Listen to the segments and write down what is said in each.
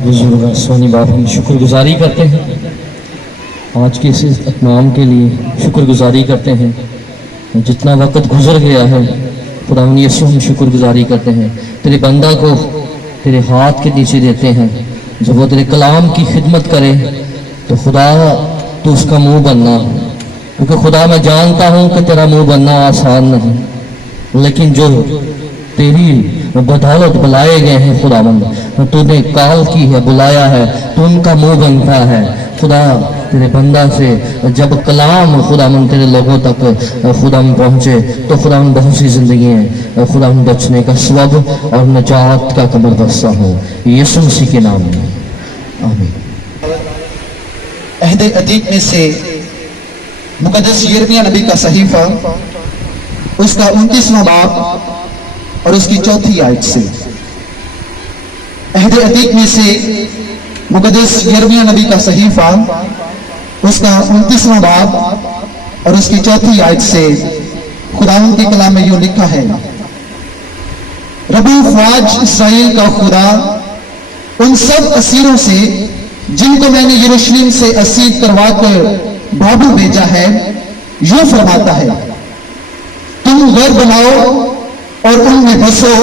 बुजुर्ग सोनी बाप हम शुक्रगुजारी करते हैं आज के इस इत्माम के लिए, शुक्रगुजारी करते हैं। जितना वक्त गुजर गया है खुदा यीशु हम शुक्रगुजारी करते हैं। तेरे बंदा को तेरे हाथ के नीचे देते हैं, जब वो तेरे कलाम की खिदमत करे तो खुदा तो उसका मुंह बनना, क्योंकि खुदा मैं जानता हूँ कि तेरा मुंह बनना आसान नहीं, लेकिन जो तेरी बदौलत बुलाए गए हैं खुदावंद, तूने कॉल की है, बुलाया है, तो उनका मुंह बनता है। खुदा तेरे बंदा से जब कलाम खुदावंद तेरे लोगों तक खुदावंद पहुँचे तो खुदावंद बहुत सी जिंदगी खुदावंद बचने का सबब और नजात का कमर बस्ता हो, यीशु मसीह के नाम में आमीन। अहद अतीक में से मुकद्दस यिर्मयाह नबी का सहीफा, उसका 29वां बाब और उसकी 4थी आयत से। अहद अतीक में से मुकद्दस यिर्मयाह नबी का सहीफा, उसका 29वां बाब और उसकी 4थी आयत से खुदावंद के कलाम में यूं लिखा है, रब्बुल ख्वाज इस्राएल का खुदा उन सब असीरों से जिनको मैंने यरूशलेम से असीर करवाकर बाबुल भेजा है, यूं फरमाता है, तुम घर बनाओ और उनमें बसो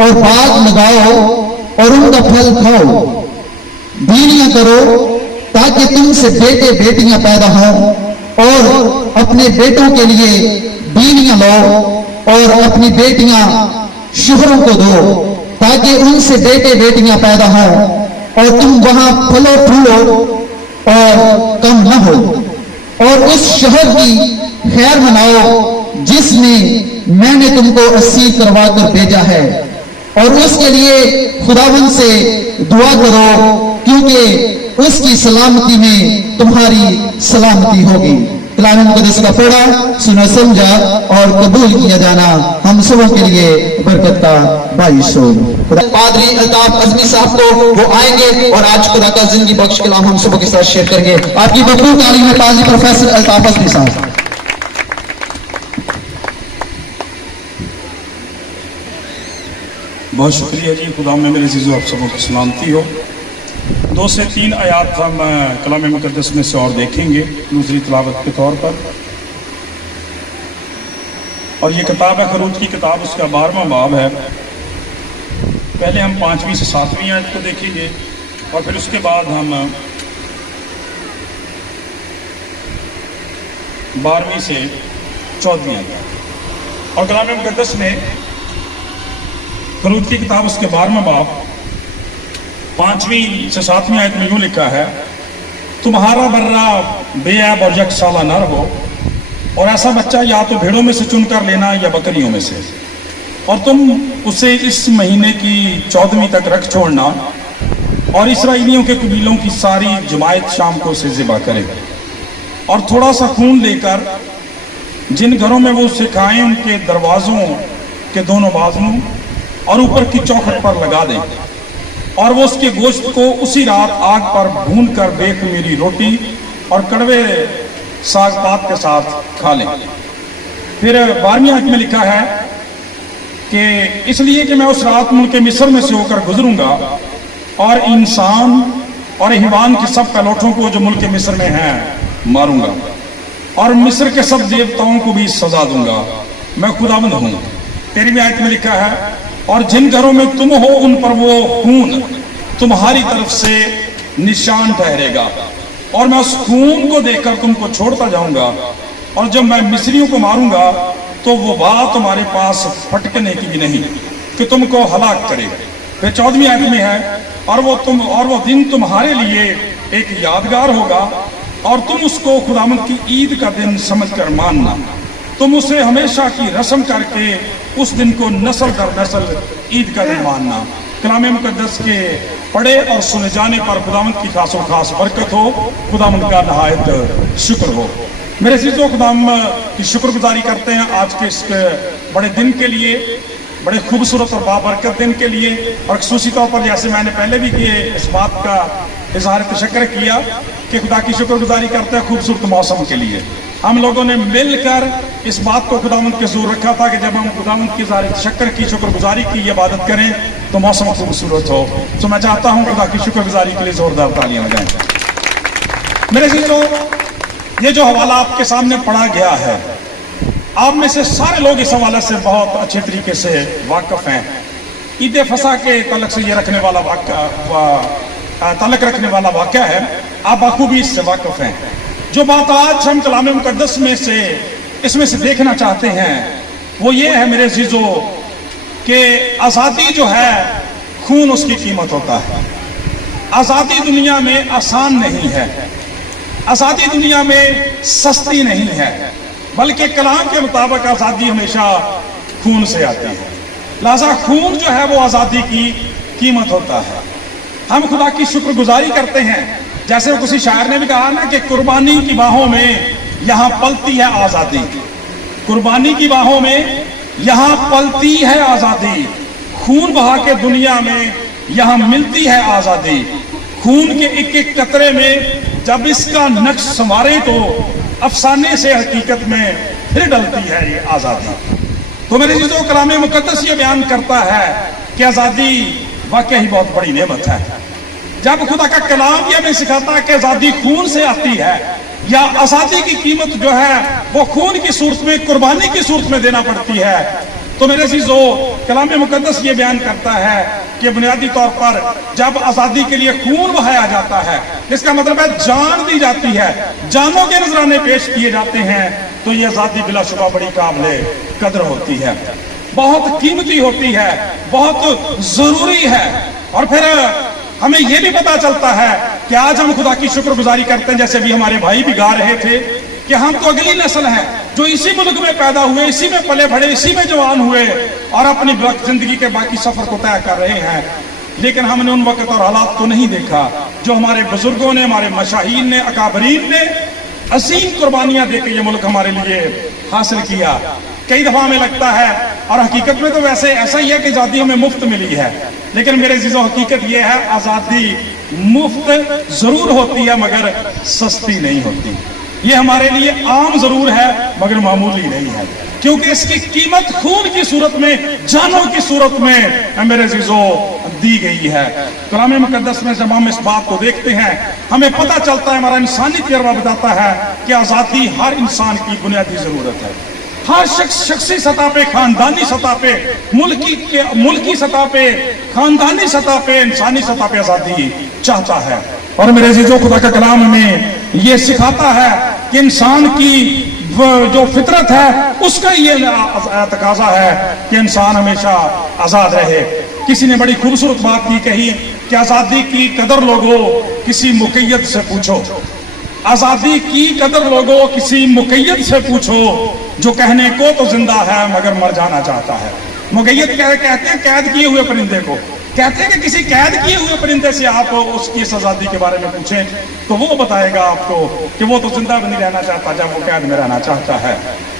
और बाग लगाओ और उनका फल खाओ, बीड़ियां करो ताकि तुमसे बेटे बेटियां पैदा हों और अपने बेटों के लिए बीड़ियां लो और अपनी बेटियां शोहरों को दो ताकि उनसे बेटे बेटियां पैदा हों और तुम वहां फलो फूलो और कम न हो, और उस शहर की खैर मनाओ जिसमें मैंने तुमको असीर करवा कर भेजा है, और उसके लिए खुदावंद से दुआ करो क्योंकि उसकी सलामती में तुम्हारी सलामती होगी। कलाम मुक़द्दस का पढ़ा, सुना, समझा और कबूल किया जाना हम सबों के लिए बरकत का बाइस हो। पादरी अल्ताफ अज़मी साहब को वो आएंगे और आज खुदा का जिंदगी बख्श कलाम हम सबों के साथ शेयर करेंगे। आपकी भरपूर तालीम है पादरी प्रोफेसर अल्ताफ अज़मी साहब। बहुत शुक्रिया जी। खुदा में मेरे अज़ीज़ों आप सबों की सलामती हो। 2 से 3 आयात हम कलाम मुक़द्दस में से और देखेंगे दूसरी तिलावत के तौर पर, और ये किताब है खरूज की किताब, उसका 12वां बाब है। पहले हम 5वीं से 7वीं आयत को देखेंगे और फिर उसके बाद हम 12वीं से 14वीं आयत। और कलाम मुक़द्दस में खरूज की किताब उसके 12वां बाब 5वीं से 7वीं आयत में यूं लिखा है, तुम्हारा बर्रा बेऐब और यकसाला नर हो, और ऐसा बच्चा या तो भेड़ों में से चुन कर लेना या बकरियों में से, और तुम उसे इस महीने की 14वीं तक रख छोड़ना, और इसराइलियों के कबीलों की सारी जमायत शाम को उसे ज़िबा करे, और थोड़ा सा खून लेकर जिन घरों में वो उसे खाएं उनके दरवाज़ों के दोनों बाजुओं और ऊपर की चौखट पर लगा दे, और वो उसके गोश्त को उसी रात आग पर भून कर बेखमीरी रोटी और कड़वे साग पात के साथ खा लें। फिर 12वीं आयत में लिखा है कि इसलिए कि मैं उस रात मुल्क मिस्र में से होकर गुजरूंगा और इंसान और हिवान के सब कलोठों को जो मुल्क मिस्र में हैं मारूंगा, और मिस्र के सब देवताओं को भी सजा दूंगा, मैं खुदावंद हूँ। 13वीं आयत में लिखा है, और जिन घरों में तुम हो उन पर वो खून तुम्हारी तरफ से निशान ठहरेगा, और मैं उस खून को देखकर तुमको छोड़ता जाऊंगा, और जब मैं मिस्रियों को मारूंगा तो वो बात तुम्हारे पास फटकने की भी नहीं कि तुमको हलाक करे। फिर 14वीं आयत में है, और वो दिन तुम्हारे लिए एक यादगार होगा, और तुम उसको खुदावंद की ईद का दिन समझकर मानना, तुम उसे हमेशा की रस्म करके उस दिन को नस्ल दर नस्ल ईद का दिन मानना। कलाम मुक़द्दस के पढ़े और सुने जाने पर खुदावंद की खासो खास बरकत हो, खुदावंद का नहायत शुक्र हो। मेरे अज़ीज़ों, खुदावंद की शुक्रगुजारी करते हैं आज के इस बड़े दिन के लिए, बड़े खूबसूरत और बाबरकत दिन के लिए, और ख़ुसूसी तौर पर जैसे मैंने पहले भी किए इस बात का इज़हार तशक्कुर किया कि खुदा की शुक्रगुजारी करते हैं खूबसूरत मौसम के लिए। हम लोगों ने मिलकर इस बात को खुदावंद के जोर रखा था कि जब हम खुदावंद की शक्कर की शुक्रगुजारी की इबादत करें तो मौसम खूबसूरत हो। तो मैं चाहता हूं खुदा की शुक्रगुजारी के लिए जोरदार तालियां लगाएं। मेरे अजीजों, ये जो हवाला आपके सामने पढ़ा गया है, आप में से सारे लोग इस हवाले से बहुत अच्छे तरीके से वाकिफ हैं। ईद फसा के तलक से ये रखने वाला तलक रखने वाला वाक़या है, आप बखूबी इससे वाकिफ हैं। जो बात आज हम कलाम मुकद्दस में से इसमें से देखना चाहते हैं वो ये है मेरे अजीजों कि आज़ादी जो है खून उसकी कीमत होता है। आज़ादी दुनिया में आसान नहीं है, आज़ादी दुनिया में सस्ती नहीं है, बल्कि कलाम के मुताबिक आज़ादी हमेशा खून से आती है। लिहाजा खून जो है वो आज़ादी की कीमत होता है। हम खुदा की शुक्रगुजारी करते हैं, जैसे किसी शायर ने भी कहा ना कि कुर्बानी की बाहों में यहाँ पलती है आज़ादी, कुर्बानी की बाहों में यहाँ पलती है आज़ादी, खून बहा के दुनिया में यहाँ मिलती है आज़ादी। खून के एक एक कतरे में जब इसका नक्श संवारे तो अफसाने से हकीकत में फिर डलती है ये आज़ादी। तो मेरे चीजों कलाम मुकद्दस ये बयान करता है कि आज़ादी वाकई ही बहुत बड़ी नेमत है। जब खुदा का कलाम ये हमें सिखाता है कि आज़ादी खून से आती है या आज़ादी की कीमत जो है वो खून की सूरत में, कुर्बानी की सूरत में देना पड़ती है, तो मेरे अजीजों कलाम मुकद्दस ये बयान करता है कि बुनियादी तौर पर जब आज़ादी के लिए खून बहाया जाता है, इसका मतलब है जान दी जाती है, जानों के नजराने पेश किए जाते हैं, तो ये आज़ादी बिलाशुबा बड़ी काबिले कदर होती है, बहुत कीमती होती है, बहुत जरूरी है। और फिर हमें यह भी पता चलता है कि आज हम खुदा की शुक्रगुजारी करते हैं, जैसे भी हमारे भाई भी गा रहे थे कि हम तो अगली नस्ल है जो इसी मुल्क में पैदा हुए, इसी में पले बढ़े, इसी में जवान हुए और अपनी जिंदगी के बाकी सफर को तय कर रहे हैं। लेकिन हमने उन वक्त और हालात को नहीं देखा जो हमारे बुजुर्गों ने, हमारे मशाहीन ने, अकाबरीन ने असीम कुर्बानियां देके ये मुल्क हमारे लिए हासिल किया। कई दफा हमें लगता है, और हकीकत में तो वैसे ऐसा ही है कि आज़ादी हमें मुफ्त मिली है, लेकिन मेरे अजीजों हकीकत ये है आज़ादी मुफ्त जरूर होती है मगर सस्ती नहीं होती। ये हमारे लिए आम जरूर है मगर मामूली नहीं है, क्योंकि इसकी कीमत खून की सूरत में, जानों की सूरत में मेरे अजीजों दी गई है। कलाम मुकद्दस में जब हम इस बात को देखते हैं हमें पता चलता है, हमारा इंसानी तजर्बा बताता है कि आज़ादी हर इंसान की बुनियादी जरूरत है। हर शख्स शख्सी सतह पे, खानदानी सतह पे, मुल्की सतह पे, खानदानी सतह पे, इंसानी सतह पे आज़ादी चाहता है। और मेरे अजीजों खुदा का कलाम हमें ये सिखाता है कि इंसान की जो फितरत है उसका ये तकाजा है कि इंसान हमेशा आज़ाद रहे। किसी ने बड़ी खूबसूरत बात की कही कि आज़ादी की कदर लोगों किसी मुकैयद से पूछो, आज़ादी की कदर लोगों किसी मुकैयद से पूछो, जो कहने को तो जिंदा है मगर मर जाना चाहता है। मुकैयद कहते हैं कैद किए हुए परिंदे को, कहते हैं कि किसी कैद किए हुए परिंदे से आप उसकी इस आज़ादी के बारे में पूछें तो वो बताएगा आपको कि वो तो जिंदा भी नहीं रहना चाहता जब वो कैद में रहना चाहता है।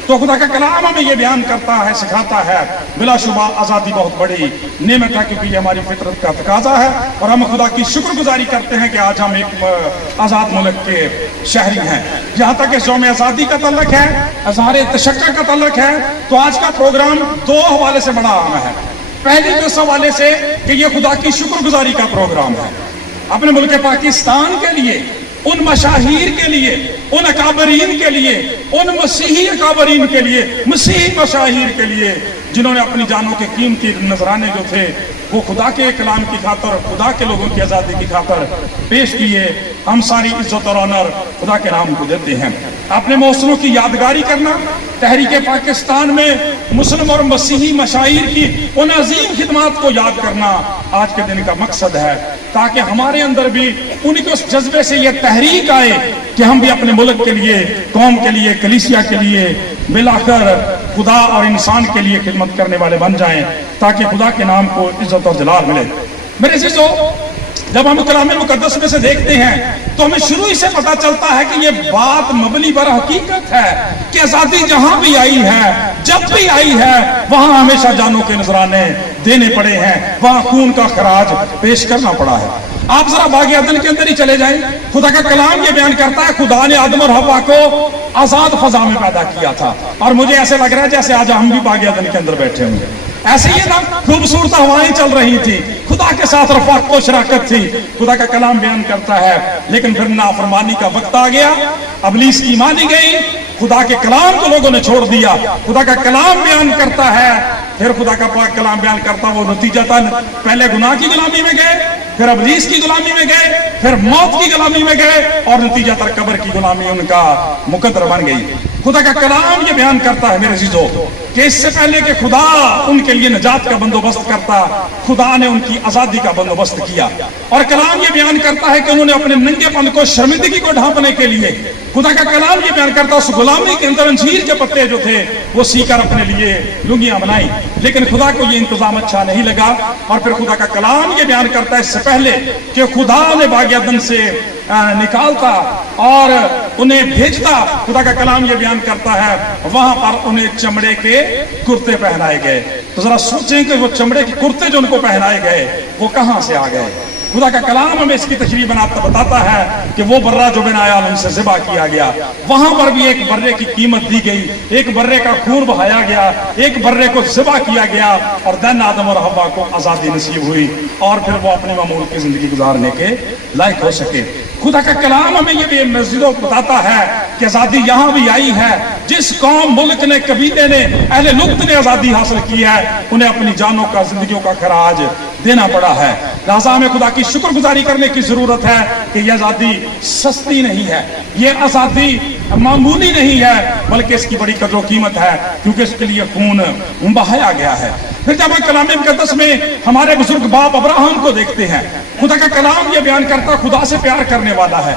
तो खुदा का कलाम हमें ये बयान करता है, सिखाता है बिलाशुबा आज़ादी बहुत बड़ी नेमत है, क्योंकि ये हमारी फितरत का तकाजा है। और हम खुदा की शुक्रगुजारी करते हैं कि आज हम एक आज़ाद मुल्क के शहरी हैं। जहाँ तक इस यौम आज़ादी का तल्लक है, अज़हार तशक्कुर का तल्लक है, तो आज का प्रोग्राम दो हवाले से बड़ा अहम है। पहले तो इस हवाले से कि ये खुदा की शुक्रगुजारी का प्रोग्राम है अपने मुल्क पाकिस्तान के लिए, उन मशाहीर के लिए, उन अकाबरीन के लिए, उन मसीही अकाबरीन के लिए, मसीही मशाहीर के लिए जिन्होंने अपनी जानों के कीमती नजराने जो थे वो खुदा के कलाम की खातर, खुदा के लोगों की आज़ादी की खातर पेश किए। हम सारी इज्जत और ऑनर खुदा के नाम को देते हैं। अपने मौसमों की यादगारी करना, तहरीक पाकिस्तान में मुस्लिम और मसीही मशाइर की उन अजीम खिदमात को याद करना आज के दिन का मकसद है, ताकि हमारे अंदर भी उनके उस जज्बे से यह तहरीक आए कि हम भी अपने मुल्क के लिए, कौम के लिए, कलीसिया के लिए मिलाकर खुदा और इंसान के लिए खिदमत करने वाले बन जाएं, ताकि खुदा के नाम को इज्जत और जलाल मिले। मेरे अजीजों, جب ہم کلام مقدس میں سے دیکھتے ہیں تو ہمیں شروع ہی سے پتا چلتا ہے کہ یہ بات مبنی بر حقیقت ہے کہ آزادی جہاں بھی آئی ہے، جب بھی آئی ہے، وہاں ہمیشہ جانوں کے نذرانے دینے پڑے ہیں، وہاں خون کا خراج پیش کرنا پڑا ہے۔ آپ ذرا باغ عدن کے اندر ہی چلے جائیں، خدا کا کلام یہ بیان کرتا ہے خدا نے آدم اور حوا کو آزاد فضا میں پیدا کیا تھا، اور مجھے ایسے لگ رہا ہے جیسے آج ہم بھی باغ عدن کے اندر بیٹھے ہوئے ہیں۔ ایسے ہی نا خوبصورت ہوائیں چل رہی تھی، خدا کے ساتھ رفاقت و شراکت تھی۔ خدا کا کلام بیان کرتا ہے لیکن پھر نافرمانی کا وقت آ گیا، ابلیس کی مانی گئی، خدا کے کلام کو لوگوں نے چھوڑ دیا۔ خدا کا کلام بیان کرتا ہے، پھر خدا کا پاک کلام بیان کرتا وہ نتیجتاً پہلے گناہ کی غلامی میں گئے، پھر ابلیس کی غلامی میں گئے، پھر موت کی غلامی میں گئے، اور نتیجتاً قبر کی غلامی ان کا مقدر بن گئی۔ خدا کا کلام یہ بیان کرتا ہے میرے عزیزو کہ اس سے پہلے کہ خدا ان کے لیے نجات کا بندوبست کرتا، خدا نے ان کی آزادی کا بندوبست کیا۔ اور کلام یہ بیان کرتا ہے کہ انہوں نے اپنے ننگے پن کو، شرمندگی کو ڈھانپنے کے لیے، خدا کا کلام یہ بیان کرتا اس غلامی کے اندر انجیر کے پتے جو تھے وہ سی کر اپنے لیے لنگیاں بنائی، لیکن خدا کو یہ انتظام اچھا نہیں لگا۔ اور پھر خدا کا کلام یہ بیان کرتا ہے اس سے پہلے کہ خدا نے باغ عدن سے نکالتا اور انہیں بھیجتا، خدا کا کلام یہ بیان کرتا ہے وہاں پر انہیں چمڑے کے کرتے پہنائے گئے۔ تو ذرا سوچیں کہ وہ چمڑے کے کرتے جو ان کو پہنائے گئے وہ کہاں سے آ گئے؟ خدا کا کلام ہمیں اس کی تشریح بتاتا ہے کہ وہ برہ جو بن آیا ان سے ذبح کیا گیا، وہاں پر بھی ایک برے کی قیمت دی گئی، ایک برے کا خون بہایا گیا، ایک برے کو ذبح کیا گیا، اور دن آدم اور حوا کو آزادی نصیب ہوئی، اور پھر وہ اپنی معمول کی زندگی گزارنے کے لائق ہو سکے۔ خدا کا کلام ہمیں یہ بھی مزیدوں بتاتا ہے کہ آزادی یہاں بھی آئی ہے، جس قوم، ملک نے، قبیلے نے، اہل لغت نے آزادی حاصل کی ہے، انہیں اپنی جانوں کا، زندگیوں کا خراج دینا پڑا ہے۔ لہٰذا ہمیں خدا کی شکر گزاری کرنے کی ضرورت ہے کہ یہ آزادی سستی نہیں ہے، یہ آزادی معمولی نہیں ہے، بلکہ اس کی بڑی قدر و قیمت ہے، کیونکہ اس کے لیے خون بہایا گیا ہے۔ پھر جب ہم کلام مقدس میں ہمارے بزرگ باپ ابراہم کو دیکھتے ہیں، خدا کا کلام یہ بیان کرتا خدا سے پیار کرنے والا ہے،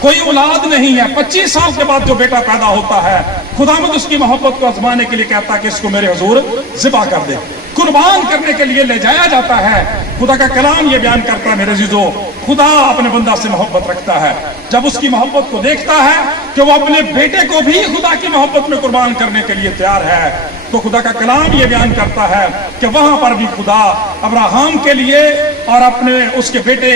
کوئی اولاد نہیں ہے، 25 سال کے بعد جو بیٹا پیدا ہوتا ہے خداوند اس کی محبت کو آزمانے کے لیے کہتا ہے کہ اس کو میرے حضور ذبح کر دے، قربان کرنے کے لیے لے جایا جاتا ہے۔ خدا کا کلام یہ بیان کرتا ہے میرے عزیزو خدا اپنے بندہ سے محبت رکھتا ہے، جب اس کی محبت کو دیکھتا ہے کہ وہ اپنے بیٹے کو بھی خدا کی محبت میں قربان کرنے کے لیے تیار ہے، تو خدا کا کلام یہ بیان کرتا ہے کہ وہاں پر بھی خدا ابراہم کے لیے اور اپنے اس کے بیٹے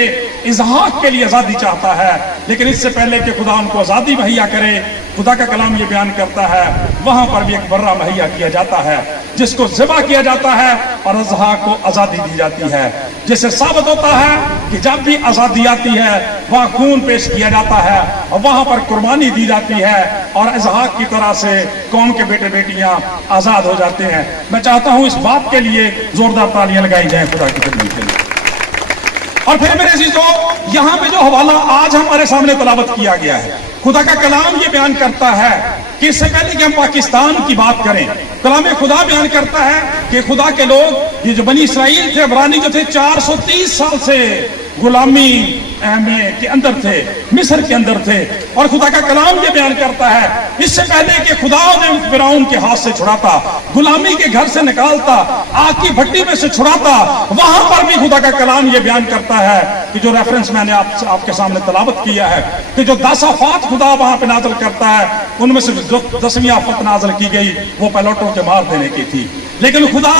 اسحاق کے لیے آزادی چاہتا ہے، لیکن اس سے پہلے کہ خدا ان کو آزادی مہیا کرے، خدا کا کلام یہ بیان کرتا ہے وہاں پر بھی ایک برہ مہیا کیا جاتا ہے جس کو ذبح کیا جاتا ہے، اور اسحاق کو آزادی دی جاتی ہے، جس سے ثابت ہوتا ہے کہ جب بھی آزادی آتی ہے وہاں خون پیش کیا جاتا ہے اور وہاں پر قربانی دی جاتی ہے، اور اسحاق کی طرح سے قوم کے بیٹے بیٹیاں آزاد ہو جاتے ہیں۔ میں چاہتا ہوں اس بات کے لیے زوردار تالیاں لگائی جائیں خدا کی خدمت کے لیے۔ اور پھر میرے عزیزو یہاں پہ جو حوالہ آج ہمارے سامنے تلاوت کیا گیا ہے، خدا کا کلام یہ بیان کرتا ہے کہ اس سے پہلے کہ ہم پاکستان کی بات کریں، کلام خدا بیان کرتا ہے کہ خدا کے لوگ، یہ جو بنی اسرائیل تھے، عبرانی جو تھے، 430 سال سے غلامی کے اندر تھے، مصر کے اندر تھے، اور خدا کا کلام یہ بیان کرتا ہے اس سے پہلے کہ خدا نے فرعون کے ہاتھ سے چھڑاتا، غلامی کے گھر سے نکالتا، آگ کی بھٹی میں سے چھڑاتا، وہاں پر بھی خدا کا کلام یہ بیان کرتا ہے کہ جو ریفرنس میں نے آپ کے سامنے تلاوت کیا ہے کہ جو 10 آفات خدا وہاں پہ نازل کرتا ہے، ان میں سے جو 10ویں آفت نازل کی گئی وہ پیلوٹوں کے مار دینے کی تھی، لیکن خدا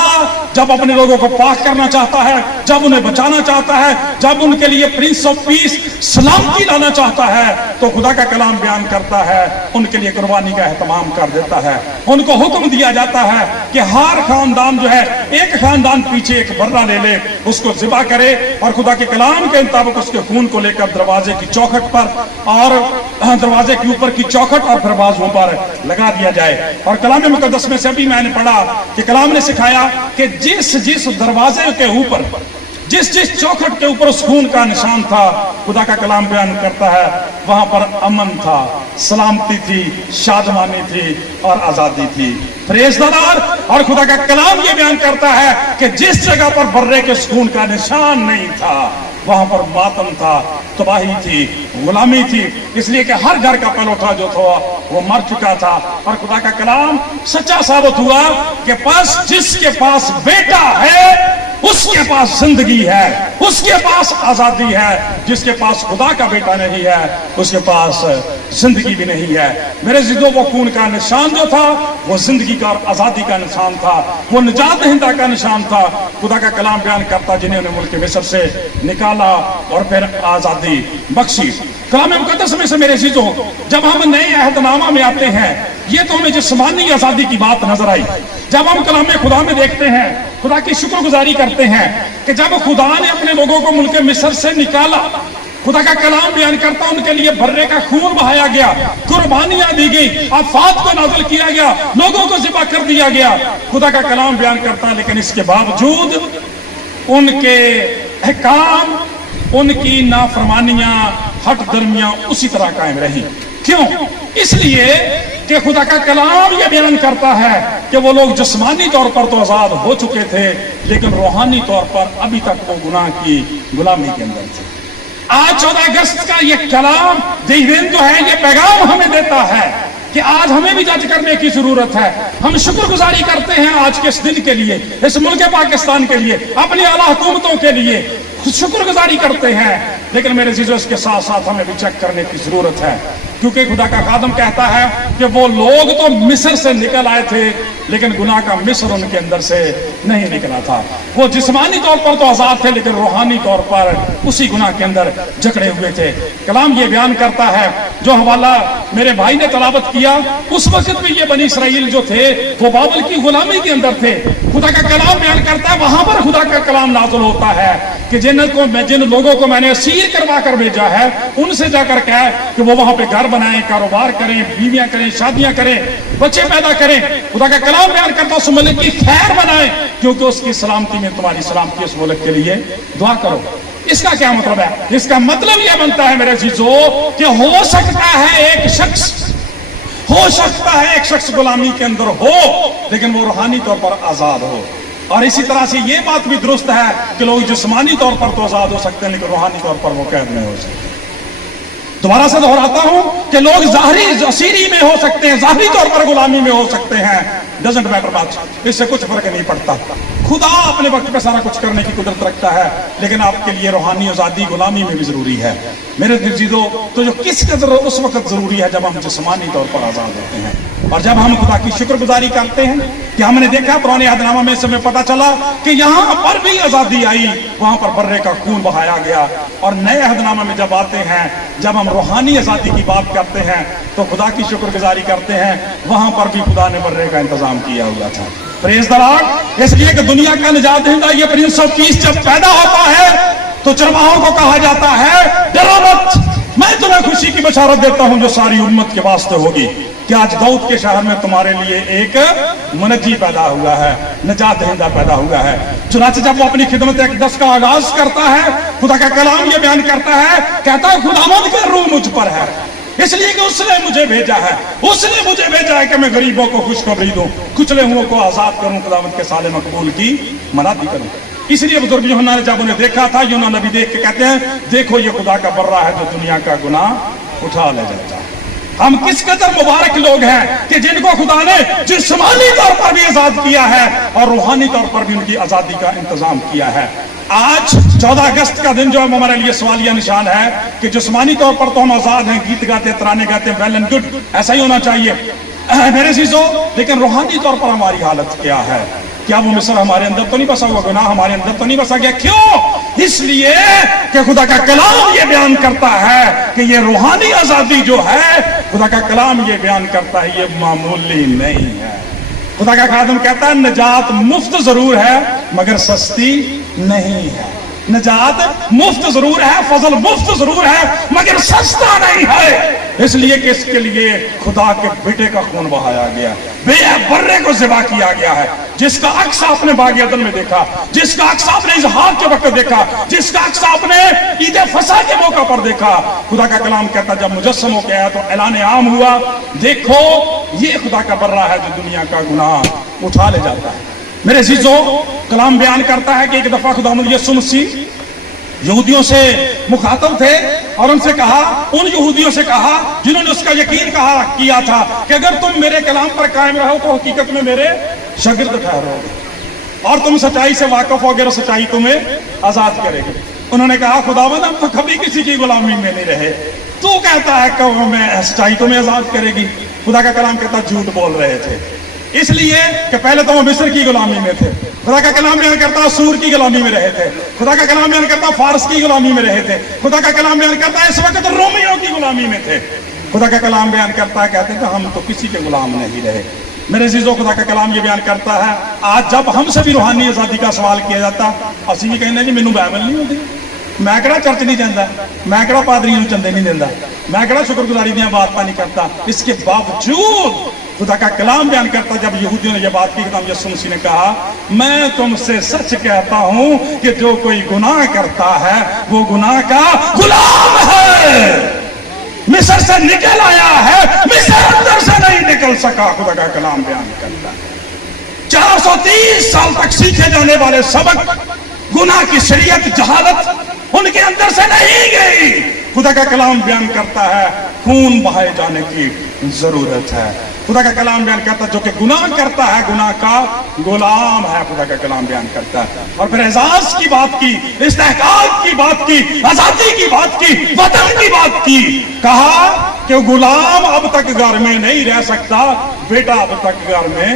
جب اپنے لوگوں کو پاک کرنا چاہتا ہے، جب انہیں بچانا چاہتا ہے، جب ان کے لیے پرنس آف پیس سلامتی لانا چاہتا ہے، تو خدا کا کلام بیان کرتا ہے ان کے لیے قربانی کا اہتمام کر دیتا ہے۔ ان کو حکم دیا جاتا ہے کہ ہر خاندان جو ہے، ایک خاندان پیچھے ایک برہ لے لے، اس کو ذبح کرے، اور خدا کے کلام کے مطابق اس کے خون کو لے کر دروازے کی چوکھٹ پر اور دروازے کے اوپر کی چوکھٹ اور پھر بازوؤں پر لگا دیا جائے۔ اور کلام مقدس میں سے بھی میں نے پڑھا کہ کلام نے سکھایا کہ جس دروازے کے اوپر، جس چوکھٹ کے اوپر اس خون کا نشان تھا، خدا کا کلام بیان کرتا ہے وہاں پر امن تھا، سلامتی تھی، شادمانی تھی اور آزادی تھی۔ پریز دار، اور خدا کا کلام یہ بیان کرتا ہے کہ جس جگہ پر برے کے خون کا نشان نہیں تھا وہاں پر ماتم تھا، تباہی تھی، غلامی تھی، اس لیے کہ ہر گھر کا پلوٹا جو تھا وہ مر چکا تھا۔ اور خدا کا کلام سچا ثابت ہوا کہ پس جس کے پاس بیٹا ہے اس کے پاس زندگی ہے، اس کے پاس آزادی ہے۔ جس کے پاس خدا کا بیٹا نہیں ہے اس کے پاس زندگی بھی نہیں ہے۔ میرے عزیزو، وہ خون کا نشان جو تھا وہ زندگی کا اور آزادی کا نشان تھا، وہ نجات دہندہ کا نشان تھا۔ خدا کا کلام بیان کرتا جنہیں انہیں ملک مصر سے نکالا اور پھر آزادی بخشی۔ کلام مقدس میں سے میرے عزیزو، جب ہم نئے عہد نامہ میں آتے ہیں، یہ تو ہمیں جسمانی آزادی کی بات نظر آئی۔ جب ہم کلام خدا میں دیکھتے ہیں، خدا کی شکر گزاری کرتے ہیں کہ جب خدا نے اپنے لوگوں کو ملک مصر سے نکالا، خدا کا کلام بیان کرتا ان کے لیے بھرے کا خون بہایا گیا، قربانیاں دی گئی، آفات کو نازل کیا گیا، لوگوں کو ذبح کر دیا گیا۔ خدا کا کلام بیان کرتا ہے لیکن اس کے باوجود ان کے احکام، ان کی نافرمانیاں، ہٹ درمیاں اسی طرح قائم رہی۔ کیوں؟ اس لیے کہ خدا کا کلام یہ بیان کرتا ہے کہ وہ لوگ جسمانی طور پر تو آزاد ہو چکے تھے لیکن روحانی طور پر ابھی تک وہ گناہ کی غلامی کے اندر تھے۔ آج 14 اگست کا یہ کلام دن جو ہے، یہ پیغام ہمیں دیتا ہے کہ آج ہمیں بھی جج کرنے کی ضرورت ہے۔ ہم شکر گزاری کرتے ہیں آج کے اس دن کے لیے، اس ملک پاکستان کے لیے، اپنی اعلیٰ حکومتوں کے لیے شکر گزاری کرتے ہیں، لیکن میرے عزیزو اس کے ساتھ ساتھ ہمیں بھی چیک کرنے کی ضرورت ہے، کیونکہ خدا کا خادم کہتا ہے کہ وہ لوگ تو مصر سے نکل آئے تھے لیکن گناہ کا مصر ان کے اندر سے نہیں نکلا تھا۔ وہ جسمانی طور پر تو آزاد تھے لیکن روحانی طور پر اسی گناہ کے اندر جکڑے ہوئے تھے۔ کلام یہ بیان کرتا ہے، جو حوالہ میرے بھائی نے تلاوت کیا، اس وقت بھی یہ بنی اسرائیل جو تھے وہ بابل کی غلامی کے اندر تھے۔ خدا کا کلام بیان کرتا ہے، وہاں پر خدا کا کلام نازل ہوتا ہے کہ جن لوگوں کو میں نے اسیر کروا کر بھیجا ہے، ان سے جا کر کہا کہ وہ وہاں پہ گھر بنائیں، کاروبار کریں، بیویاں کریں، شادیاں کریں، بچے پیدا کریں۔ خدا کا کلام بیان کرتا ہے اس ملک کی خیر بنائیں کیونکہ اس کی سلامتی میں تمہاری سلامتی، اس ملک کے لیے دعا کرو۔ اس کا کیا مطلب ہے؟ اس کا مطلب یہ بنتا ہے میرے عزیزو کہ ہو سکتا ہے ایک شخص غلامی کے اندر ہو لیکن وہ روحانی طور پر آزاد ہو۔ اور اسی طرح سے یہ بات بھی درست ہے کہ لوگ جسمانی طور پر تو آزاد ہو سکتے ہیں لیکن روحانی طور پر وہ قید نہیں ہو سکتے۔ دوبارہ سے دہراتا ہوں کہ لوگ ظاہری اسیری میں ہو سکتے ہیں، ظاہری طور پر غلامی میں ہو سکتے ہیں، ڈزنٹ میٹر بات، اس سے کچھ فرق نہیں پڑتا۔ خدا اپنے وقت پہ سارا کچھ کرنے کی قدرت رکھتا ہے لیکن آپ کے لیے روحانی آزادی غلامی میں بھی ضروری ہے۔ میرے عزیزو، تو جو کس قدر اس وقت ضروری ہے جب ہم جسمانی طور پر آزاد ہوتے ہیں اور جب ہم خدا کی شکر گزاری کرتے ہیں کہ ہم نے دیکھا پرانے عہد نامہ میں سے ہمیں پتا چلا کہ یہاں پر بھی آزادی آئی، وہاں پر برے کا خون بہایا گیا۔ اور نئے عہد نامہ میں جب آتے ہیں، جب ہم روحانی آزادی کی بات کرتے ہیں تو خدا کی شکر گزاری کرتے ہیں، وہاں پر بھی خدا نے برے کا انتظام کیا ہوا تھا۔ پریز دی لارڈ۔ اس لیے کہ دنیا کا نجات دہندہ یہ پرنس آف پیس جب پیدا ہوتا ہے تو چرواہوں کو کہا جاتا ہے ڈرو مت، میں تمہیں خوشی کی بشارت دیتا ہوں جو ساری امت کے واسطے ہوگی کہ آج داؤد کے شہر میں تمہارے لیے ایک منجی پیدا ہوا ہے، نجات دہندہ پیدا ہوا ہے۔ چنانچہ جب وہ اپنی خدمت اقدس کا آغاز کرتا ہے، خدا کا کلام یہ بیان کرتا ہے، کہتا ہے خداوند کا روح مجھ پر ہے اس لیے کہ اس نے مجھے بھیجا ہے، اس نے مجھے بھیجا ہے کہ میں غریبوں کو خوشخبری دوں، کچلے ہوئوں کو آزاد کروں، خداوند کے سال مقبول کی منادی کروں۔ اس لیے بزرگ یوحنا نے جب انہیں دیکھا تھا، یوحنا نبی دیکھ کے کہتے ہیں دیکھو یہ خدا کا برہ ہے جو دنیا کا گناہ اٹھا لے جاتا ہے۔ ہم کس قدر مبارک لوگ ہیں کہ جن کو خدا نے جسمانی طور پر بھی آزاد کیا ہے اور روحانی طور پر بھی ان کی آزادی کا انتظام کیا ہے۔ آج 14 اگست کا دن جو ہے ہمارے لیے سوالیہ نشان ہے کہ جسمانی طور پر تو ہم آزاد ہیں، گیت گاتے، ترانے گاتے، ویل اینڈ گڈ، ایسا ہی ہونا چاہیے میرے عزیزو، لیکن روحانی طور پر ہماری حالت کیا ہے؟ کیا وہ مصر ہمارے اندر تو نہیں بسا ہوا، گناہ ہمارے اندر تو نہیں بسا گیا؟ کیوں؟ اس لیے کہ خدا کا کلام یہ بیان کرتا ہے کہ یہ روحانی آزادی جو ہے، خدا کا کلام یہ بیان کرتا ہے، یہ معمولی نہیں ہے۔ خدا کا خادم کہتا ہے نجات مفت ضرور ہے مگر سستی نہیں ہے۔ نجات مفت ضرور ہے، فضل مفت ضرور ہے مگر سستا نہیں ہے، اس لیے کہ اس کے لیے خدا کے بیٹے کا خون بہایا گیا، بے برے کو ذبح کیا گیا ہے، جس کا عکس آپ نے باغ عدن میں دیکھا، جس کا عکس آپ نے اظہار کے وقت دیکھا، جس کا عکس آپ نے عید فصح کے موقع پر دیکھا۔ خدا کا کلام کہتا جب مجسم ہو کے آیا تو اعلان عام ہوا، دیکھو یہ خدا کا برہ ہے جو دنیا کا گناہ اٹھا لے جاتا ہے۔ میرے عزیزو، کلام بیان کرتا ہے کہ ایک دفعہ خداوند یسوع مسیح یہودیوں سے مخاطب تھے اور ان سے کہا، ان یہودیوں سے کہا جنہوں نے اس کا یقین کیا تھا کہ اگر تم میرے کلام پر قائم رہو تو حقیقت میں میرے شاگرد ٹھہرو گے۔ और तुम सच्चाई से वाकिफ होगे और सच्चाई तुम्हें आजाद करेगी। उन्होंने कहा खुदावंद हम तो कभी किसी की गुलामी में नहीं रहे, तू कहता है कि मैं सच्चाई तुम्हें आजाद करेगी। खुदा का कलाम कहता झूठ बोल रहे थे, इसलिए कि पहले तो वो मिस्र की गुलामी में थे। खुदा का कलाम बयान करता सूर की गुलामी में रहे थे। खुदा का कलाम बयान करता फारस की गुलामी में रहे थे। खुदा का कलाम बयान करता इस वक्त रोमियों की गुलामी में थे। खुदा का कलाम बयान करता है, कहते हैं कि हम तो किसी के गुलाम नहीं रहे। मेरे अजीजों, खुदा का कलाम ये बयान करता है, आज जब हमसे भी रूहानी आजादी का सवाल किया जाता, ਅਸੀਂ ਵੀ ਕਹਿੰਦੇ ਜੀ ਮੈਨੂੰ ਬਾਈਬਲ ਨਹੀਂ ਹੁੰਦੀ, ਮੈਂ ਕਿਹੜਾ ਚਰਚ नहीं ਜਾਂਦਾ, मैं ਕਿਹੜਾ ਪਾਦਰੀ ਨੂੰ ਚੰਦੇ नहीं ਦਿੰਦਾ, मैं ਕਿਹੜਾ शुक्रगुजारी ਦੀਆਂ बातें नहीं करता। इसके बावजूद खुदा का कलाम बयान करता, जब यहूदियों ने यह बात की, तो यीशु मसीह ने कहा मैं तुमसे सच कहता हूं कि जो कोई गुनाह करता है वो गुनाह का गुलाम है। मिस्र से निकल आया है, मिस्र अंदर से नहीं निकल सका। खुदा का कलाम बयान करता है 430 साल तक सीखे जाने वाले सबक, गुनाह की शरीयत, जहालत उनके अंदर से नहीं गई। खुदा का कलाम बयान करता है खून बहाए जाने की जरूरत है। खुदा का कलाम बयान करता है जो कि गुनाह करता है गुनाह का गुलाम है। खुदा का कलाम बयान करता है। और फिर एजाज की बात की, इस्तेहकाक की बात की, आजादी की बात की, वतन की बात की। कहा कि गुलाम अब तक घर में नहीं रह सकता, बेटा अब तक घर में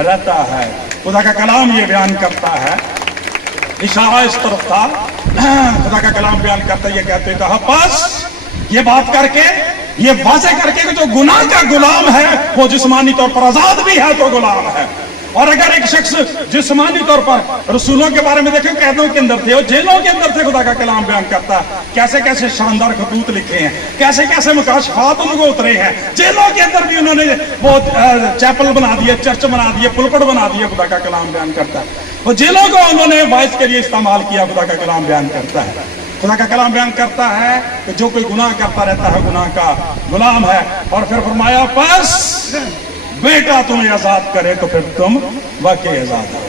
रहता है। खुदा का कलाम ये बयान करता है, इशारा इस तरफ था। खुदा का कलाम बयान करता है, ये कहते कहा बस ये बात करके, ये वाज़ेह करके कि जो गुनाह का गुलाम है वो जिस्मानी तौर पर आजाद भी है तो गुलाम है। और अगर एक शख्स जिस्मानी तौर पर रसूलों के बारे में देखें, कैदों के अंदर थे, वो जेलों के अंदर थे। खुदा का कलाम बयान करता कैसे कैसे शानदार खतूत लिखे हैं, कैसे कैसे मुकाशफात उनको उतरे हैं। जेलों के अंदर भी उन्होंने वो चैपल बना दिए, चर्च बना दिए, पुलपट बना दिए। खुदा का कलाम बयान करता है वो जेलों को उन्होंने वाइस के लिए इस्तेमाल किया। खुदा का कलाम बयान करता है, खुदा का कलाम बयान करता है कि जो कोई गुनाह करता रहता है गुनाह का गुलाम है। और फिर फरमाया बस बेटा तुम्हें आजाद करे तो फिर तुम वाकई आजाद हो।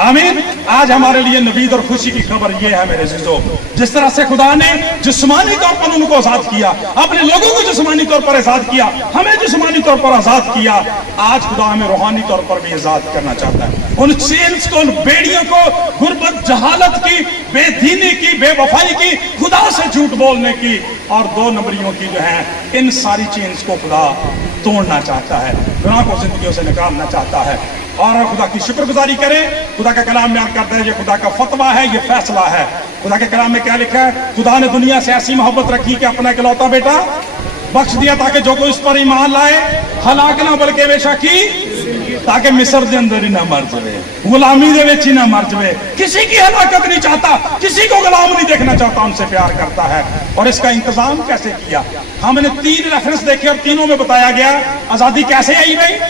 आमीन। आज हमारे लिए नवीद और खुशी की खबर यह है मेरे अजीजों, जिस तरह से खुदा ने जिस्मानी तौर पर उनको आजाद किया, अपने लोगों को जिस्मानी तौर पर आजाद किया, हमें जिस्मानी तौर पर आजाद किया, आज खुदा हमें रूहानी तौर पर भी आजाद करना चाहता है। उन चेन्स को, उन बेड़ियों को, गुर्बत, जहालत की, बेदीनी की, बेवफाई की, खुदा से झूठ बोलने की और 2 नंबरियों की जो है, इन सारी चेन्स को खुदा तोड़ना चाहता है, गुनाह को जिंदगियों से निकालना चाहता है। और खुदा की शुक्रगुजारी करें। खुदा का कलाम बयान करता है ये खुदा का फतवा है, ये फैसला है। खुदा के कलाम में क्या लिखा है? खुदा ने दुनिया से ऐसी मोहब्बत रखी कि अपना इकलौता बेटा बख्श दिया ताकि जो कोई उस पर ईमान लाए हलाक ना बल्कि बेशक की, ताकि मिस्र के अंदर ही ना मर जाए, गुलामी दे विच ही ना मर जाए। किसी की हलाकत नहीं चाहता, किसी को गुलाम नहीं देखना चाहता, उनसे प्यार करता है। और इसका इंतजाम कैसे किया? हमने 3 रेफरेंस देखे और तीनों में बताया गया आजादी कैसे आई भाई।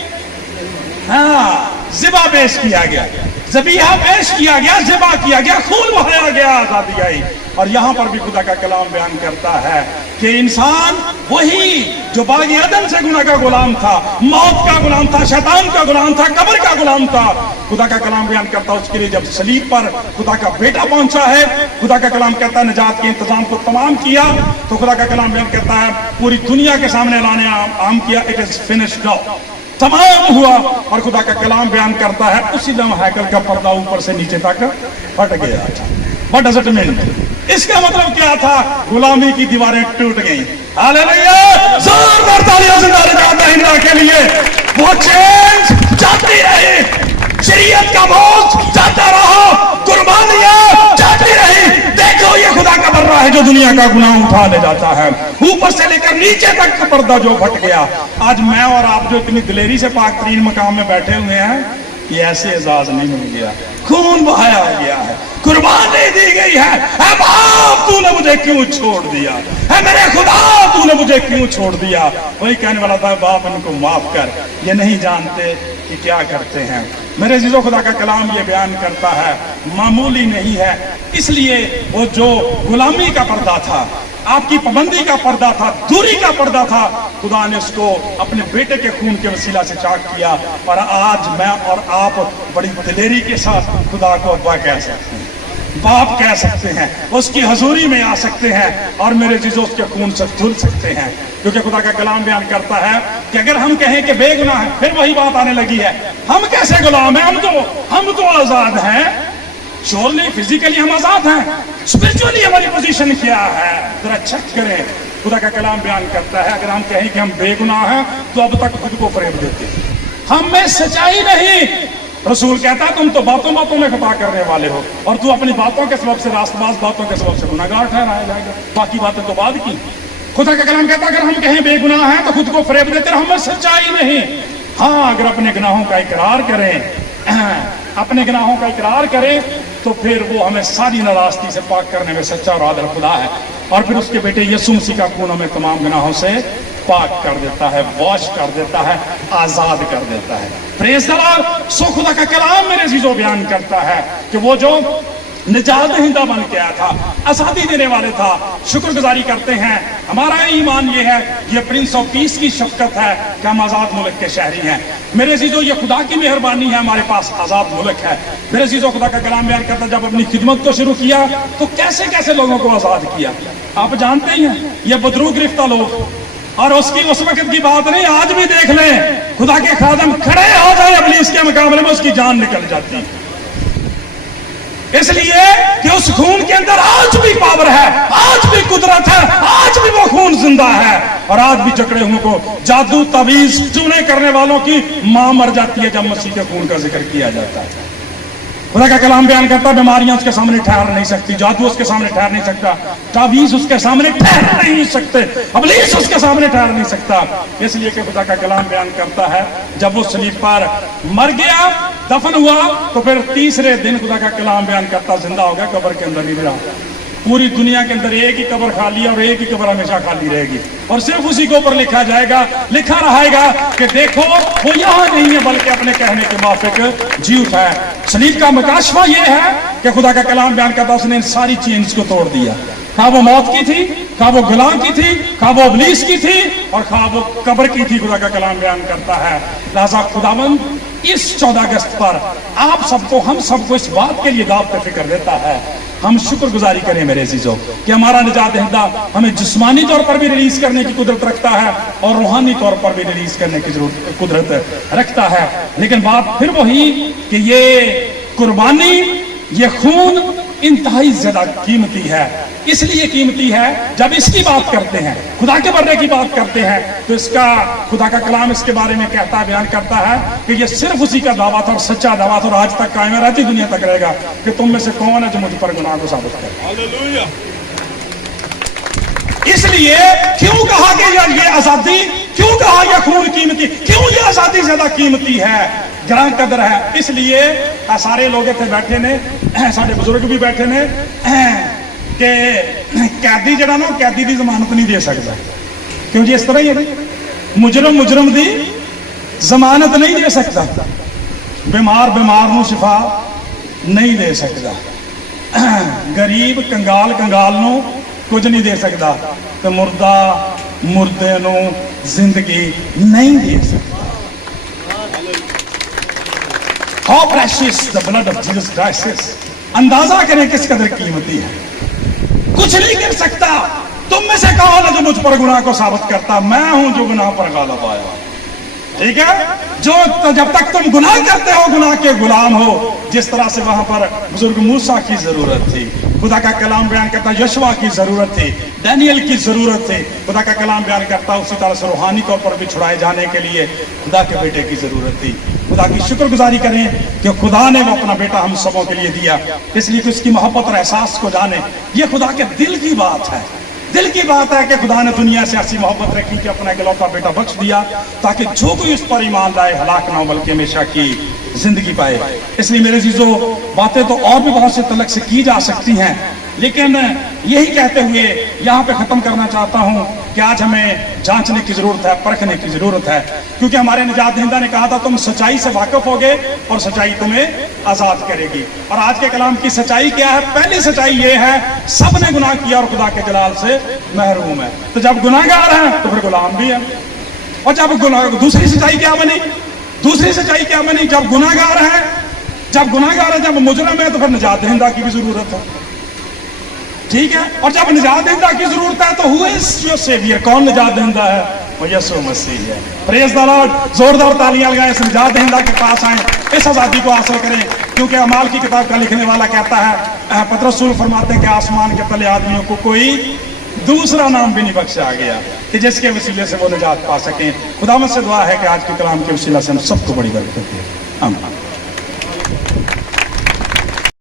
हाँ, ज़िबा पेश किया गया, ज़बीहा पेश किया गया, ज़िबा किया गया, खून बहाया गया, आजादी आई। और यहां पर भी खुदा का कलाम बयान करता है कि इंसान वही जो बागी अदन से गुनाह का गुलाम था, मौत का गुलाम था, शैतान का गुलाम था, कब्र का गुलाम था, खुदा का कलाम बयान करता है उसके लिए जब सलीब पर खुदा का बेटा पहुंचा है, खुदा का कलाम कहता है निजात के इंतजाम को तमाम किया। तो खुदा का कलाम बयान करता है पूरी दुनिया के सामने लाने आम किया, इट इज फिनिश्ड नाउ, तमाम हुआ। और खुदा का कलाम बयान करता है उसी लम्हे हैकल का पर्दा ऊपर से नीचे तक फट गया। What does it mean? इसका मतलब क्या था? गुलामी की दीवारें टूट गई। हालेलुया! जोरदार तालियां से अल्लाह के लिए। वो चेंज जाती रही, शरीयत का बोझ जाता रहा, कुर्बानियां जाती रही। देखो ये खुदा का बर्रा है जो दुनिया का गुनाह उठा ले जाता है, ऊपर से लेकर नीचे तक का पर्दा जो फट गया। आज मैं और आप जो इतनी दिलेरी से पाक तरीन मकाम में बैठे हुए हैं, ये ऐसे एजाज नहीं मिल गया, खून बहाया गया है, कुर्बानी दी गई है। ऐ बाप तूने मुझे क्यों छोड़ दिया, ऐ मेरे खुदा तूने मुझे क्यों छोड़ दिया। वही कहने वाला था बाप इनको माफ कर, ये नहीं जानते कि क्या करते हैं। मेरे अजीजों, खुदा का कलाम ये बयान करता है मामूली नहीं है। इसलिए वो जो गुलामी का पर्दा था, आपकी पाबंदी का पर्दा था, दूरी का पर्दा था, खुदा ने उसको अपने बेटे के खून के वसीला से चाक किया। और आज मैं और आप बड़ी दिलेरी के साथ खुदा को अब्बा कह सकते हैं, बाप कह सकते हैं, उसकी हजूरी में आ सकते हैं और मेरे जीजो उसके खून से धुल सकते हैं। क्योंकि खुदा का कलाम बयान करता है कि अगर हम कहें कि बेगुनाह है, फिर वही बात आने लगी है, हम कैसे गुलाम हैं, हम तो आजाद हैं। श्योरली फिजिकली हम आजाद हैं, स्पिरिचुअली हमारी पोजीशन क्या है, जरा चेक करें। खुदा का कलाम बयान करता है अगर हम कहें कि हम बेगुनाह हैं तो अब तक खुद को फरेब देते हैं, हम में सच्चाई नहीं। रसूल कहता है तुम तो बातों बातों में खता करने वाले हो और तू अपनी बातों के सबब से, रास्तबाज बातों के सबब से गुनाहगार ठहराया जाएगा, बाकी बातें तो बाद की। खुदा का कलाम कहता है अगर हम कहें बेगुनाह हैं तो खुद को फरेब देते, हमें सच्चाई नहीं। हाँ, अगर अपने गुनाहों का इकरार करें, अपने गुनाहों का इकरार करें तो फिर वो हमें सारी नाराजगी से पाक करने में सच्चा और आदर खुदा है, और फिर उसके बेटे यीशु मसीह का खून हमें तमाम गुनाहों से पाक कर देता है, वॉश कर देता है, आजाद कर देता है। Praise the Lord. सो खुदा का कलाम मेरे अज़ीज़ों बयान करता है कि वो जो निजात दहिंदा बन के आया था, आजादी देने वाले था, शुक्रगुजारी करते हैं। हमारा ईमान ये है, ये प्रिंस ऑफ पीस की शफकत है कि हम आजाद मुल्क के शहरी हैं। मेरे अजीजों, ये खुदा की मेहरबानी है, हमारे पास आजाद मुल्क है। मेरे अजीजों, खुदा का कलाम बयान करता, जब अपनी खिदमत को शुरू किया तो कैसे कैसे लोगों को आजाद किया, आप जानते ही हैं। ये बदरू गिरफ्ता लोग, और उसकी उस वक्त की बात नहीं, आज भी देख लें, खुदा के खादम खड़े हो जाए इब्लीस के मुकाबले में, उसकी जान निकल जाती है, इसलिए कि उस खून के अंदर आज भी पावर है, आज भी कुदरत है, आज भी वो खून जिंदा है, और आज भी जकड़े हुओं को जादू तवीज चूने करने वालों की मां मर जाती है जब मसीह के खून का जिक्र किया जाता है। खुदा का कलाम बयान करता है बीमारियां उसके सामने ठहर नहीं सकती, जादू उसके सामने ठहर नहीं सकता, तावीज उसके सामने ठहर नहीं सकते, इब्लीस उसके सामने ठहर नहीं सकता। इसलिए कि खुदा का कलाम बयान करता है जब वो सलीब पर मर गया, दफन हुआ, तो फिर तीसरे दिन खुदा का कलाम बयान करता जिंदा हो गया, कब्र के अंदर नहीं रहा। पूरी दुनिया के अंदर एक ही कब्र खाली है और एक ही कब्र हमेशा खाली रहेगी, और सिर्फ उसी के ऊपर लिखा जाएगा, लिखा रहेगा कि देखो वो यहाँ नहीं है बल्कि अपने कहने के मुताबिक जी उठा है। सलीब का मुकाशफा ये है कि खुदा का कलाम बयान करता उसने इन सारी चेन्स को तोड़ दिया, खा वो मौत की थी, खा वो गुलाह की थी, खा वो इब्लीस की थी, और खा वो कब्र की थी। खुदा का कलाम बयान करता है लिहाजा खुदावंद इस 14 अगस्त पर आप सबको, हम सबको इस बात के लिए दावत फिक्र देता है, हम शुक्रगुजारी करें मेरे अजीजों कि हमारा निजात दहिंदा हमें जिस्मानी तौर पर भी रिलीज करने की कुदरत रखता है और रूहानी तौर पर भी रिलीज करने की कुदरत रखता है। लेकिन बात फिर वही कि ये कुर्बानी, ये खून इंतहाई ज्यादा कीमती है। इसलिए कीमती है जब इसकी बात करते हैं, खुदा के बर्रे की बात करते हैं, तो इसका खुदा का कलाम इसके बारे में कहता है, बयान करता है कि ये सिर्फ उसी का दावा था और सच्चा दावा था, और आज तक कायम रहती दुनिया तक रहेगा कि तुम में से कौन है जो मुझ पर गुनाह को साबित करे। इसलिए क्यों कहा कि यार ये आजादी, क्यों कहा यह खून कीमती, क्यों ये आजादी ज्यादा कीमती है, ग्रां कदर है। इसलिए सारे लोग इतने बैठे ने, सारे बुजुर्ग भी बैठे ने कि कैदी जड़ा ना, कैदी की जमानत नहीं दे सकता, क्यों जी? इस तरह ही है, मुजरम की जमानत नहीं दे सकता, बीमार नू शिफा नहीं दे सकता, गरीब कंगाल नू कुछ नहीं दे सकता, तो मुर्दे नू जिंदगी नहीं दे सकता। How precious the blood of Jesus Christ is. अंदाजा करें किस कदर कीमती है। कुछ नहीं कर सकता। तुम में से कौन है जो मुझ पर गुनाह को साबित करता? मैं हूं जो गुनाह पर गालिब आया। ठीक है, जो तो जब तक तुम गुनाह करते हो, गुनाह के गुलाम हो, जिस तरह से वहां पर बुजुर्ग मूसा की जरूरत थी, खुदा का कलाम बयान करता यशवा की जरूरत थी, डैनियल की जरूरत थी, खुदा का कलाम बयान करता उसी तरह से रूहानी तौर पर भी छुड़ाए जाने के लिए खुदा के बेटे की जरूरत थी। खुदा की शुक्रगुजारी करें कि खुदा ने वो अपना बेटा हम सबों के लिए दिया, इसलिए कि उसकी मोहब्बत और एहसास को जाने। ये खुदा के दिल की बात है, दिल की बात है कि खुदा ने दुनिया से ऐसी मोहब्बत रखी कि अपना इकलौता बेटा बख्श दिया, ताकि जो कोई उस पर ईमान लाए हलाक ना हो बल्कि हमेशा की जिंदगी पाए। इसलिए मेरे अजीजों, बातें तो और भी बहुत से तलक से की जा सकती हैं, लेकिन यही कहते हुए यहाँ पे खत्म करना चाहता हूँ कि आज हमें जांचने की जरूरत है, परखने की जरूरत है, क्योंकि हमारे निजात दहिंदा ने कहा था तुम सच्चाई से वाकिफ होगे और सच्चाई तुम्हें आजाद करेगी। और आज के कलाम की सच्चाई क्या है? पहली सच्चाई ये है, सब ने गुनाह किया और खुदा के जलाल से महरूम है। तो जब गुनाहगार हैं तो फिर गुलाम भी है। और जब दूसरी सच्चाई क्या बनी? दूसरी सच्चाई क्या बनी? जब गुनाहगार है, जब मुजरम है, तो फिर निजात दहिंदा की भी जरूरत है। ठीक है। और जब निजात दहिंदा की जरूरत है तो हु इज योर सेवियर, कौन निजात दहिंदा है? वो यीशु मसीह है। प्रेज द लॉर्ड, जोरदार तालियां लगाएं इस निजात दहिंदा के पास आए, इस आजादी को हासिल करें। क्योंकि अमाल की किताब का लिखने वाला कहता है, पतरस रसूल फरमाते हैं कि आसमान के तले आदमियों को कोई दूसरा नाम भी नहीं बख्शा गया कि जिसके वसीले से वो निजात पा सकें। खुदावंद से दुआ है कि आज के कलाम के वसीला से हम सबको बड़ी बरकत दे। आमीन।